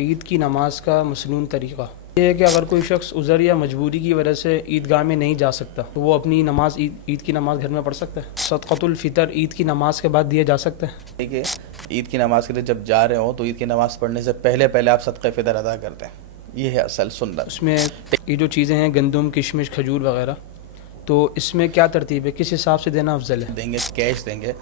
عید کی نماز کا مسنون طریقہ یہ ہے کہ اگر کوئی شخص عذر یا مجبوری کی وجہ سے عیدگاہ میں نہیں جا سکتا تو وہ اپنی نماز عید کی نماز گھر میں پڑھ سکتا ہے۔ صدقۃ الفطر عید کی نماز کے بعد دیا جا سکتا ہے۔ دیکھیے، عید کی نماز کے لیے جب جا رہے ہوں تو عید کی نماز پڑھنے سے پہلے آپ صدقہ فطر ادا کرتے ہیں، یہ ہے اصل سنت۔ اس میں یہ جو چیزیں ہیں گندم، کشمش، کھجور وغیرہ، تو اس میں کیا ترتیب ہے، کس حساب سے دینا افضل ہے؟ دیں گے کیش دیں گے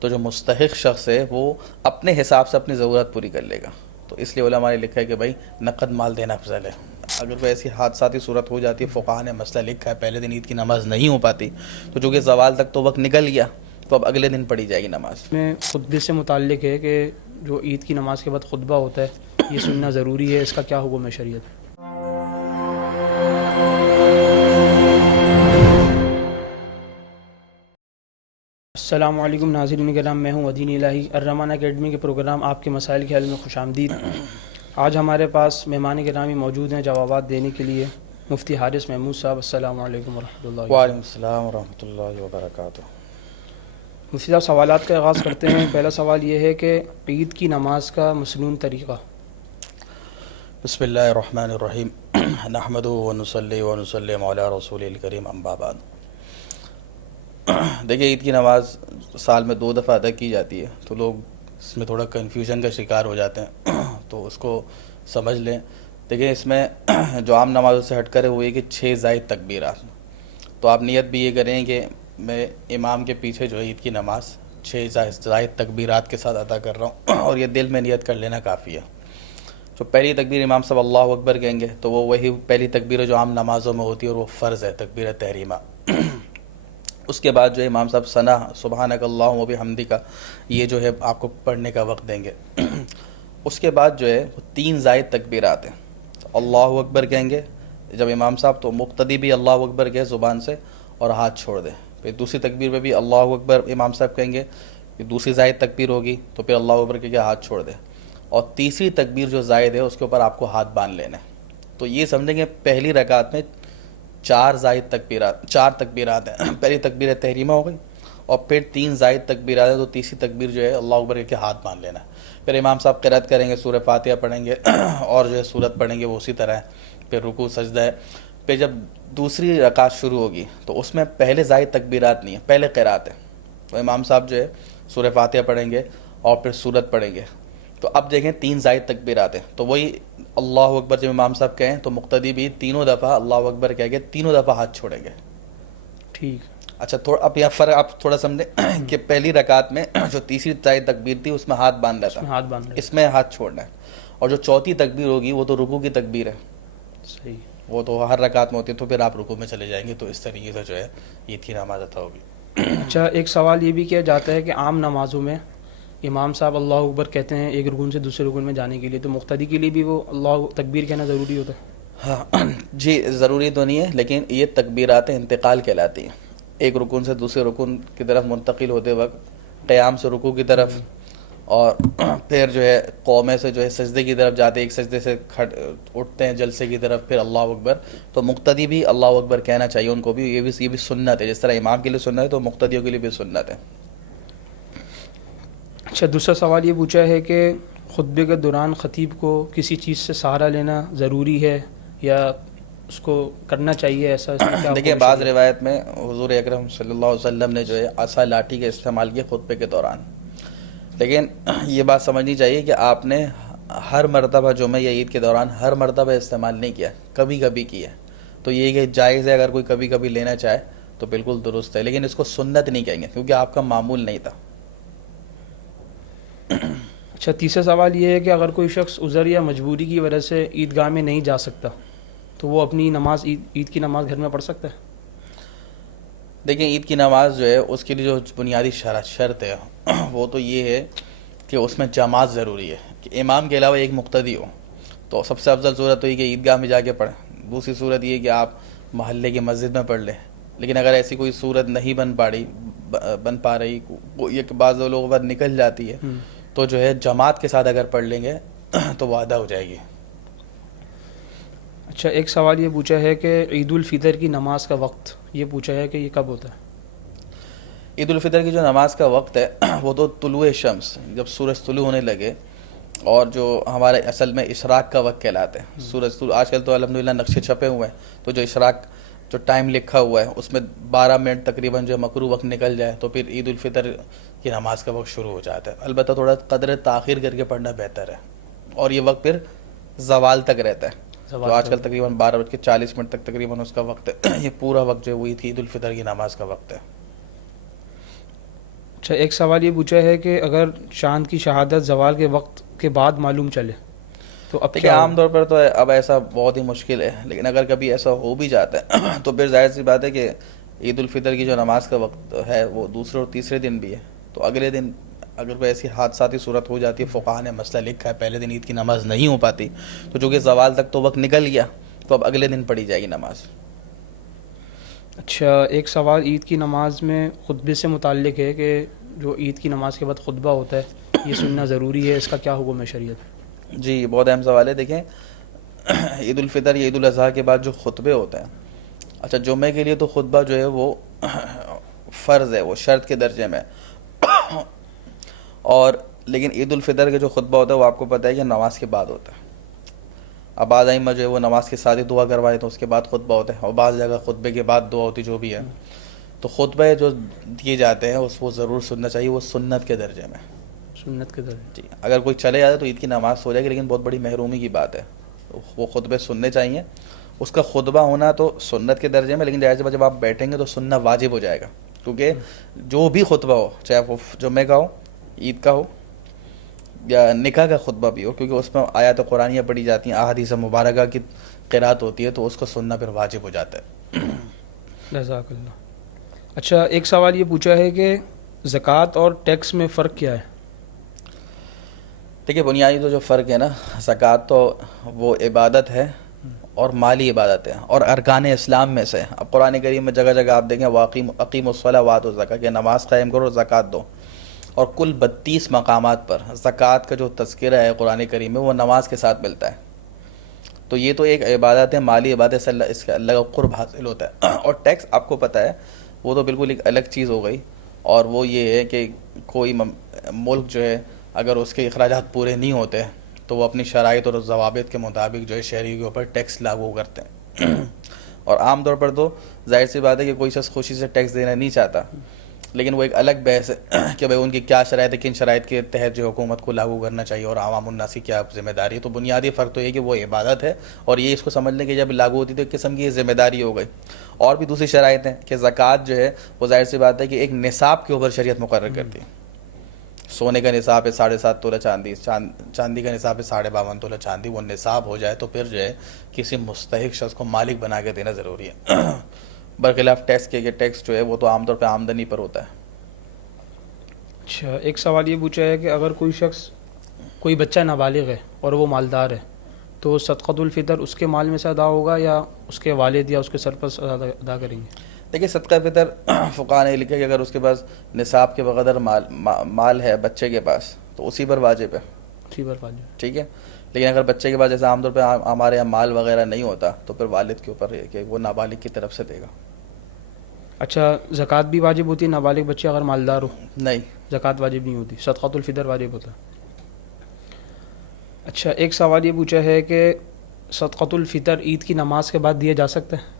تو جو مستحق شخص ہے وہ اپنے حساب سے اپنی ضرورت پوری کر لے گا، تو اس لیے علماء نے لکھا ہے کہ بھائی نقد مال دینا افضل ہے۔ اگر کوئی ایسی حادثاتی صورت ہو جاتی ہے، فقہاء نے مسئلہ لکھا ہے پہلے دن عید کی نماز نہیں ہو پاتی، تو چونکہ زوال تک تو وقت نکل گیا تو اب اگلے دن پڑھی جائے گی نماز۔ میں خطبے سے متعلق ہے کہ جو عید کی نماز کے بعد خطبہ ہوتا ہے یہ سننا ضروری ہے، اس کا کیا حکم ہے شریعت؟ السلام علیکم ناظرین کرام، میں ہوں ودین الہی، الرحمان اکیڈمی کے پروگرام آپ کے مسائل کے حل میں خوش آمدید۔ آج ہمارے پاس مہمان گرامی موجود ہیں جوابات دینے کے لیے۔ مفتی حارث محمود صاحب، السلام علیکم ورحمۃ اللہ۔ وعلیکم السلام ورحمۃ اللہ وبرکاتہ۔ مفتی صاحب، سوالات کا آغاز کرتے ہیں۔ پہلا سوال یہ ہے کہ عید کی نماز کا مسنون طریقہ۔ بسم اللہ الرحمن الرحیم، نحمدہ ونصلی ونسلم علی رسول الکریم، اما بعد۔ دیکھیے، عید کی نماز سال میں 2 دفعہ ادا کی جاتی ہے، تو لوگ اس میں تھوڑا کنفیوژن کا شکار ہو جاتے ہیں، تو اس کو سمجھ لیں۔ دیکھیں، اس میں جو عام نمازوں سے ہٹ کر ہے وہ یہ کہ 6 زائد تکبیرات، تو آپ نیت بھی یہ کریں کہ میں امام کے پیچھے جو ہے عید کی نماز 6 زائد تکبیرات کے ساتھ ادا کر رہا ہوں، اور یہ دل میں نیت کر لینا کافی ہے۔ جو پہلی تکبیر امام صاحب اللہ اکبر کہیں گے تو وہ وہی پہلی تکبیر ہے جو عام نمازوں میں ہوتی ہے، اور وہ فرض ہے، تکبیر تحریمہ۔ اس کے بعد جو ہے امام صاحب ثنا سبحانک اللہم و بحمدک، یہ جو ہے آپ کو پڑھنے کا وقت دیں گے۔ اس کے بعد جو ہے وہ 3 زائد تکبیرات ہیں۔ اللہ اکبر کہیں گے جب امام صاحب، تو مقتدی بھی اللہ اکبر کہے زبان سے اور ہاتھ چھوڑ دے۔ پھر دوسری تکبیر میں بھی اللہ اکبر امام صاحب کہیں گے، پھر دوسری زائد تکبیر ہوگی تو پھر اللہ اکبر کہہ کے ہاتھ چھوڑ دے، اور تیسری تکبیر جو زائد ہے اس کے اوپر آپ کو ہاتھ باندھ لینا ہے۔ تو یہ سمجھیں گے پہلی رکعت میں 4 تکبیرات ہیں۔ پہلی تکبیر تحریمہ ہو گئی، اور پھر 3 زائد تکبیرات ہیں، تو تیسری تکبیر جو ہے اللہ اکبر کے ہاتھ باندھ لینا ہے۔ پھر امام صاحب قرأت کریں گے، سورہ فاتحہ پڑھیں گے، اور جو ہے سورت پڑھیں گے وہ اسی طرح ہے۔ پھر رکوع سجدہ ہے۔ پھر جب دوسری رکعت شروع ہوگی تو اس میں پہلے زائد تکبیرات نہیں ہیں، پہلے قرأت ہے۔ تو امام صاحب جو ہے سورہ فاتحہ پڑھیں گے اور پھر سورت پڑھیں گے، تو اب دیکھیں 3 زائد تکبیرات ہیں، تو وہی اللہ اکبر جب امام صاحب کہیں تو مقتدی بھی تینوں دفعہ اللہ اکبر کہہ کے تینوں دفعہ ہاتھ چھوڑیں گے۔ ٹھیک۔ اچھا، اب یہ فرق آپ تھوڑا سمجھیں کہ پہلی رکعت میں جو تیسری زائد تکبیر تھی اس میں ہاتھ باندھا تھا، اس میں ہاتھ چھوڑنا ہے، اور جو چوتھی تکبیر ہوگی وہ تو رکوع کی تکبیر ہے، صحیح، وہ تو ہر رکعت میں ہوتی ہے، تو پھر آپ رکوع میں چلے جائیں گے، تو اس طریقے سے جو ہے عید کی نماز ادا ہوگی۔ اچھا، ایک سوال یہ بھی کیا جاتا ہے کہ عام نمازوں میں امام صاحب اللہ اکبر کہتے ہیں ایک رکن سے دوسرے رکن میں جانے کے لیے، تو مقتدی کے لیے بھی وہ اللہ تکبیر کہنا ضروری ہوتا ہے؟ ہاں جی، ضروری تو نہیں ہے، لیکن یہ تکبیرات انتقال کہلاتی ہیں۔ ایک رکن سے دوسرے رکن کی طرف منتقل ہوتے وقت، قیام سے رکوع کی طرف، اور پھر جو ہے قومے سے جو ہے سجدے کی طرف جاتے، ایک سجدے سے اٹھتے ہیں جلسے کی طرف، پھر اللہ اکبر، تو مقتدی بھی اللہ اکبر کہنا چاہیے ان کو بھی، یہ بھی سنت ہے، جس طرح امام کے لیے سنت ہے تو مقتدیوں کے لیے بھی سنت ہے۔ اچھا، دوسرا سوال یہ پوچھا ہے کہ خطبے کے دوران خطیب کو کسی چیز سے سہارا لینا ضروری ہے یا اس کو کرنا چاہیے، ایسا اس میں کیا؟ دیکھیں، بعض روایت میں حضور اکرم صلی اللہ علیہ وسلم نے جو ہے عصا لاٹھی کا استعمال کیا خطبے کے دوران، لیکن یہ بات سمجھنی چاہیے کہ آپ نے ہر مرتبہ جمعہ یا عید کے دوران ہر مرتبہ استعمال نہیں کیا، کبھی کبھی کیا، تو یہ کہ جائز ہے، اگر کوئی کبھی کبھی لینا چاہے تو بالکل درست ہے، لیکن اس کو سنت نہیں کہیں گے کیونکہ آپ کا معمول نہیں تھا۔ اچھا، تیسرا سوال یہ ہے کہ اگر کوئی شخص عذر یا مجبوری کی وجہ سے عیدگاہ میں نہیں جا سکتا تو وہ اپنی نماز عید کی نماز گھر میں پڑھ سکتا ہے؟ دیکھیں، عید کی نماز جو ہے اس کے لیے جو بنیادی شرط ہے وہ تو یہ ہے کہ اس میں جماعت ضروری ہے، کہ امام کے علاوہ ایک مقتدی ہو، تو سب سے افضل صورت تو یہ کہ عیدگاہ میں جا کے پڑھیں۔ دوسری صورت یہ کہ آپ محلے کی مسجد میں پڑھ لیں، لیکن اگر ایسی کوئی صورت نہیں بن پا رہی، یہ کہ بعض لوگوں پر نکل جاتی ہے، تو جو ہے جماعت کے ساتھ اگر پڑھ لیں گے تو وہ ادا ہو جائے گی۔ اچھا، ایک سوال یہ پوچھا ہے کہ عید الفطر کی نماز کا وقت یہ پوچھا ہے کہ یہ کب ہوتا ہے؟ عید الفطر کی جو نماز کا وقت ہے وہ تو طلوع شمس، جب سورج طلوع ہونے لگے اور جو ہمارے اصل میں اشراق کا وقت کہلاتے ہیں، سورج آج کل تو الحمدللہ نقشے چھپے ہوئے ہیں، تو جو اشراق جو ٹائم لکھا ہوا ہے اس میں 12 منٹ تقریباً جو مکروہ وقت نکل جائے تو پھر عید الفطر کی نماز کا وقت شروع ہو جاتا ہے. البتہ تھوڑا قدر تاخیر کر کے پڑھنا بہتر ہے، اور یہ وقت پھر زوال تک رہتا ہے. تو آج کل تقریباً 12:40 تک تقریباً اس کا وقت ہے. یہ پورا وقت جو ہے وہ عید الفطر کی نماز کا وقت ہے. اچھا، ایک سوال یہ پوچھا ہے کہ اگر چاند کی شہادت زوال کے وقت کے بعد معلوم چلے تو اب دیکھیں کیا عام طور پر تو اب ایسا بہت ہی مشکل ہے، لیکن اگر کبھی ایسا ہو بھی جاتا ہے تو پھر ظاہر سی بات ہے کہ عید الفطر کی جو نماز کا وقت ہے وہ دوسرے اور تیسرے دن بھی ہے. تو اگلے دن اگر کوئی ایسی حادثاتی صورت ہو جاتی ہے، فقہاء نے مسئلہ لکھا ہے پہلے دن عید کی نماز نہیں ہو پاتی، تو چونکہ زوال تک تو وقت نکل گیا تو اب اگلے دن پڑھی جائے گی نماز. اچھا، ایک سوال عید کی نماز میں خطبے سے متعلق ہے کہ جو عید کی نماز کے بعد خطبہ ہوتا ہے یہ سننا ضروری ہے، اس کا کیا حکم ہے شریعت؟ جی بہت اہم سوال ہے. دیکھیں عید الفطر یا عید الاضحیٰ کے بعد جو خطبے ہوتے ہیں، اچھا جمعے کے لیے تو خطبہ جو ہے وہ فرض ہے، وہ شرط کے درجے میں، اور لیکن عید الفطر کے جو خطبہ ہوتا ہے وہ آپ کو پتہ ہے کہ نماز کے بعد ہوتا ہے. اب بعض ائمہ جو ہے وہ نماز کے ساتھ ہی دعا کروائے تو اس کے بعد خطبہ ہوتا ہے، اور بعض جگہ خطبے کے بعد دعا ہوتی جو بھی ہے. تو خطبے جو دیے جاتے ہیں اس کو ضرور سننا چاہیے، وہ سنت کے درجے میں. سنت کے درجے. جی اگر کوئی چلے جاتا ہے تو عید کی نماز ہو جائے گی، لیکن بہت بڑی محرومی کی بات ہے. وہ خطبے سننے چاہیے. اس کا خطبہ ہونا تو سنت کے درجے میں، لیکن جائز جب آپ بیٹھیں گے تو سننا واجب ہو جائے گا، کیونکہ جو بھی خطبہ ہو، چاہے وہ جمعے کا ہو، عید کا ہو، یا نکاح کا خطبہ بھی ہو، کیونکہ اس میں آیات قرآنیہ پڑھی جاتی ہیں، احادیث مبارکہ کی قرات ہوتی ہے، تو اس کو سننا پھر واجب ہو جاتا ہے. جزاک اللہ. اچھا، ایک سوال یہ پوچھا ہے کہ زکوٰۃ اور ٹیکس میں فرق کیا ہے؟ دیکھیے بنیادی تو جو فرق ہے نا، زکوٰۃ تو وہ عبادت ہے اور مالی عبادت ہے اور ارکان اسلام میں سے. اب قرآن کریم میں جگہ جگہ آپ دیکھیں اقیم الصلاۃ وآتوا الزکاۃ، کہ نماز قائم کرو، زکوٰۃ دو. اور کل 32 مقامات پر زکوٰۃ کا جو تذکرہ ہے قرآن کریم میں وہ نماز کے ساتھ ملتا ہے. تو یہ تو ایک عبادت ہے، مالی عبادت سے اس کا اللہ کا قرب حاصل ہوتا ہے. اور ٹیکس آپ کو پتہ ہے وہ تو بالکل ایک الگ چیز ہو گئی، اور وہ یہ ہے کہ کوئی ملک جو ہے اگر اس کے اخراجات پورے نہیں ہوتے تو وہ اپنی شرائط اور ضوابط کے مطابق جو ہے شہریوں کے اوپر ٹیکس لاگو کرتے ہیں. اور عام طور پر تو ظاہر سی بات ہے کہ کوئی شخص خوشی سے ٹیکس دینا نہیں چاہتا، لیکن وہ ایک الگ بحث ہے کہ بھائی ان کی کیا شرائط ہے، کن شرائط کے تحت جو حکومت کو لاگو کرنا چاہیے اور عوام الناس کی کیا ذمہ داری ہے. تو بنیادی فرق تو یہ کہ وہ عبادت ہے، اور یہ اس کو سمجھ لیں کہ جب لاگو ہوتی تو ایک قسم کی یہ ذمہ داری ہو گئی. اور بھی دوسری شرائط ہیں کہ زکوٰۃ جو ہے وہ ظاہر سی بات ہے کہ ایک نصاب کے اوپر شریعت مقرر کرتی ہے. سونے کا نصاب ہے 7.5 تولہ چاندی، چاندی کا نصاب ہے 52.5 تولہ چاندی. وہ نصاب ہو جائے تو پھر جو ہے کسی مستحق شخص کو مالک بنا کے دینا ضروری ہے، برخلاف ٹیکس کے، کہ ٹیکس جو ہے وہ تو عام طور پہ آمدنی پر ہوتا ہے. اچھا، ایک سوال یہ پوچھا ہے کہ اگر کوئی شخص، کوئی بچہ نابالغ ہے اور وہ مالدار ہے تو صدقۃ الفطر اس کے مال میں سے ادا ہوگا یا اس کے والد یا اس کے سرپرست ادا کریں گے؟ دیکھیے صدقہ فطر فقہاء نے لکھا کہ اگر اس کے پاس نصاب کے بقدر مال ہے بچے کے پاس تو اسی پر واجب ہے. اسی پر واجب، ٹھیک ہے. لیکن اگر بچے کے پاس جیسے عام طور پہ ہمارے یہاں مال وغیرہ نہیں ہوتا تو پھر والد کے اوپر ہے کہ وہ نابالغ کی طرف سے دے گا. اچھا، زکوٰۃ بھی واجب ہوتی ہے نابالغ بچے اگر مالدار ہو؟ نہیں، زکوٰۃ واجب نہیں ہوتی، صدقۃ الفطر واجب ہوتا ہے. اچھا، ایک سوال یہ پوچھا ہے کہ صدقۃ الفطر عید کی نماز کے بعد دیا جا سکتا ہے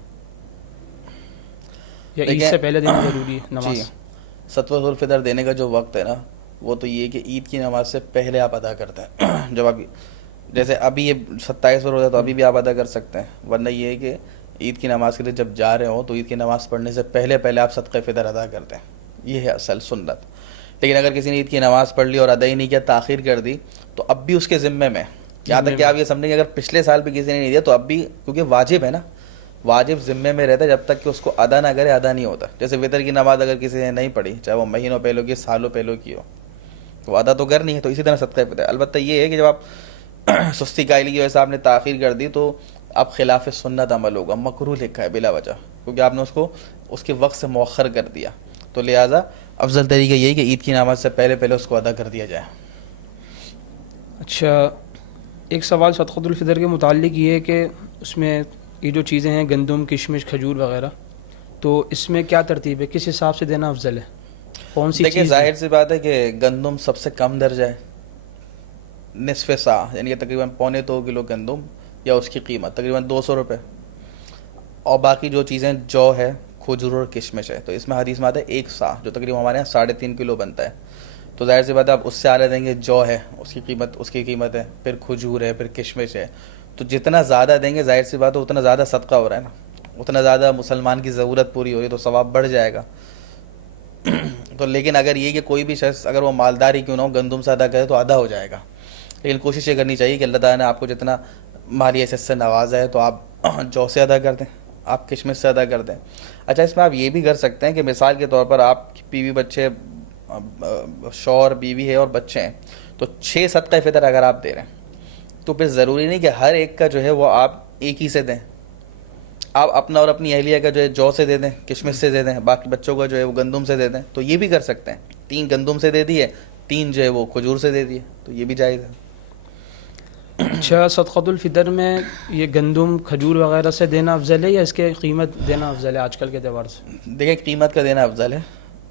یا عید سے پہلے دینا ضروری ہے نماز؟ جی، صدقۃ الفطر دینے کا جو وقت ہے نا وہ تو یہ کہ عید کی نماز سے پہلے آپ ادا کرتے ہیں. جب ابھی جیسے ابھی یہ 27 پر ہوتا ہے تو ابھی بھی آپ ادا کر سکتے ہیں، ورنہ یہ ہے کہ عید کی نماز کے لیے جب جا رہے ہوں تو عید کی نماز پڑھنے سے پہلے آپ صدقہ فطر ادا کرتے ہیں. یہ ہے اصل سنت. لیکن اگر کسی نے عید کی نماز پڑھ لی اور ادا ہی نہیں کیا، تاخیر کر دی، تو اب بھی اس کے ذمے میں، یہاں تک کہ آپ یہ سمجھیں کہ اگر پچھلے سال بھی کسی نے نہیں دیا تو اب بھی، کیونکہ واجب ہے نا، واجب ذمے میں رہتا ہے، جب تک کہ اس کو ادا نہ کرے ادا نہیں ہوتا. جیسے فطر کی نماز اگر کسی نے نہیں پڑھی، چاہے وہ مہینوں پہلو کی، سالوں پہلو کی ہو، تو ادا تو کرنی ہے. تو اسی طرح صدقہ فطر. البتہ یہ ہے کہ جب آپ سستی قائلی کی وجہ سے آپ نے تاخیر کر دی تو اب خلاف سنت عمل ہوگا، مکروہ لکھا ہے بلا وجہ، کیونکہ آپ نے اس کو اس کے وقت سے مؤخر کر دیا. تو لہٰذا افضل طریقہ یہی کہ عید کی نماز سے پہلے اس کو ادا کر دیا جائے. اچھا، ایک سوال صدقۃ الفطر کے متعلق یہ ہے کہ اس میں یہ جو چیزیں ہیں گندم، کشمش، کھجور وغیرہ، تو اس میں کیا ترتیب ہے، کس حساب سے دینا افضل ہے، کون سی دیکھیں چیز؟ ظاہر سی بات ہے کہ گندم سب سے کم درجہ ہے، نصف سا یعنی کہ تقریباً 1.25 کلو گندم یا اس کی قیمت تقریباً 200 روپے. اور باقی جو چیزیں جو ہے کھجور اور کشمش ہے, تو اس میں حدیث میں آتا ہے 1 سا جو تقریباً ہمارے یہاں 3.5 کلو بنتا ہے. تو ظاہر سی بات ہے آپ اس سے اعلیٰ دیں گے, جو ہے اس کی قیمت ہے, پھر کھجور ہے, پھر کشمش ہے. تو جتنا زیادہ دیں گے ظاہر سی بات ہے اتنا زیادہ صدقہ ہو رہا ہے نا, اتنا زیادہ مسلمان کی ضرورت پوری ہو رہی ہے, تو ثواب بڑھ جائے گا. تو لیکن اگر یہ کہ کوئی بھی شخص اگر وہ مالدار ہی کیوں نہ ہو گندم سے ادا کرے تو ادا ہو جائے گا. لیکن کوشش یہ کرنی چاہیے کہ اللہ تعالیٰ نے آپ کو جتنا مالی حیثیت سے نوازا ہے تو آپ جو سے ادا کر دیں, آپ کشمش سے ادا کر دیں. اچھا اس میں آپ یہ بھی کر سکتے ہیں کہ مثال کے طور پر آپ کی بیوی بچے, شوہر بیوی ہے اور بچے ہیں, تو 6 صدقہ فطر اگر آپ دے رہے ہیں تو پھر ضروری نہیں کہ ہر ایک کا جو ہے وہ آپ ایک ہی سے دیں. آپ اپنا اور اپنی اہلیہ کا جو ہے جو سے دے دیں, کشمش سے دے دیں, باقی بچوں کا جو ہے وہ گندم سے دے دیں. تو یہ بھی کر سکتے ہیں, 3 گندم سے دے دیے, 3 جو ہے وہ کھجور سے دے دیے, تو یہ بھی جائز ہے. اچھا, صدقۃ الفطر میں یہ گندم کھجور وغیرہ سے دینا افضل ہے یا اس کے قیمت دینا افضل ہے آج کل کے اعتبار سے؟ دیکھیں قیمت کا دینا افضل ہے,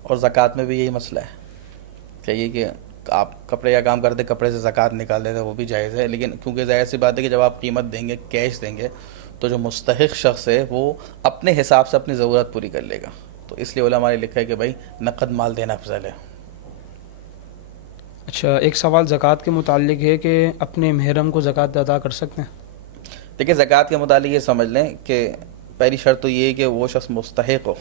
اور زکوٰۃ میں بھی یہی مسئلہ ہے. چاہیے کہ آپ کپڑے کا کام کرتے کپڑے سے زکوٰۃ نکال دیتے, وہ بھی جائز ہے. لیکن کیونکہ ظاہر سی بات ہے کہ جب آپ قیمت دیں گے, کیش دیں گے, تو جو مستحق شخص ہے وہ اپنے حساب سے اپنی ضرورت پوری کر لے گا. تو اس لیے علماء نے لکھا ہے کہ بھائی نقد مال دینا افضل ہے. اچھا, ایک سوال زکوٰۃ کے متعلق ہے کہ اپنے محرم کو زکوٰۃ ادا کر سکتے ہیں؟ دیکھیں زکوٰۃ کے متعلق یہ سمجھ لیں کہ پہلی شرط تو یہ ہے کہ وہ شخص مستحق ہو,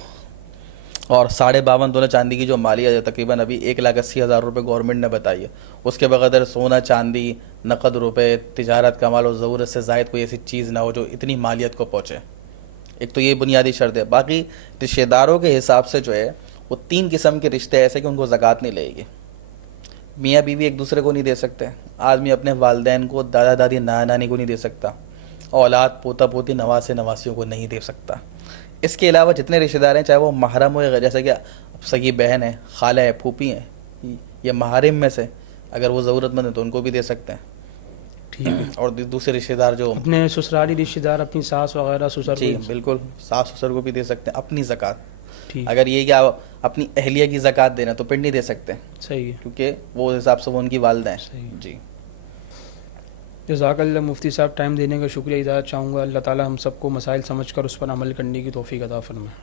اور 52.5 تولہ چاندی کی جو مالیہ ہے تقریباً ابھی 1,80,000 روپے گورنمنٹ نے بتائی ہے, اس کے بغیر سونا چاندی نقد روپے تجارت کا مال اور ضرورت سے زائد کوئی ایسی چیز نہ ہو جو اتنی مالیت کو پہنچے. ایک تو یہ بنیادی شرط ہے. باقی رشتہ داروں کے حساب سے جو ہے وہ 3 قسم کے رشتے ایسے کہ ان کو زکوٰۃ نہیں لگے گی. میاں بیوی ایک دوسرے کو نہیں دے سکتے, آدمی اپنے والدین کو, دادا دادی نانا نانی کو نہیں دے سکتا, اولاد پوتا پوتی نواسے نواسیوں کو نہیں دے سکتا. اس کے علاوہ جتنے رشتہ دار ہیں چاہے وہ محرم ہو یا جیسے کہ سگی بہن ہے, خالہ ہے, پھوپھی ہیں, یا محارم میں سے اگر وہ ضرورت مند ہیں تو ان کو بھی دے سکتے ہیں. ٹھیک ہے. اور دوسرے رشتہ دار جو اپنے سسرالی رشتہ دار, اپنی ساس وغیرہ سسر جی کو؟ بالکل, ساس سسر کو بھی دے سکتے ہیں اپنی زکوٰۃ. ٹھیک. اگر یہ کہ آپ اپنی اہلیہ کی زکوٰۃ دینا تو پھر نہیں دے سکتے, صحیح ہے. کیونکہ وہ حساب سے وہ ان کی والدہ ہیں. صحیح. جی جزاک اللہ مفتی صاحب, ٹائم دینے کا شکریہ. اجازت چاہوں گا. اللہ تعالی ہم سب کو مسائل سمجھ کر اس پر عمل کرنے کی توفیق عطا فرمائے.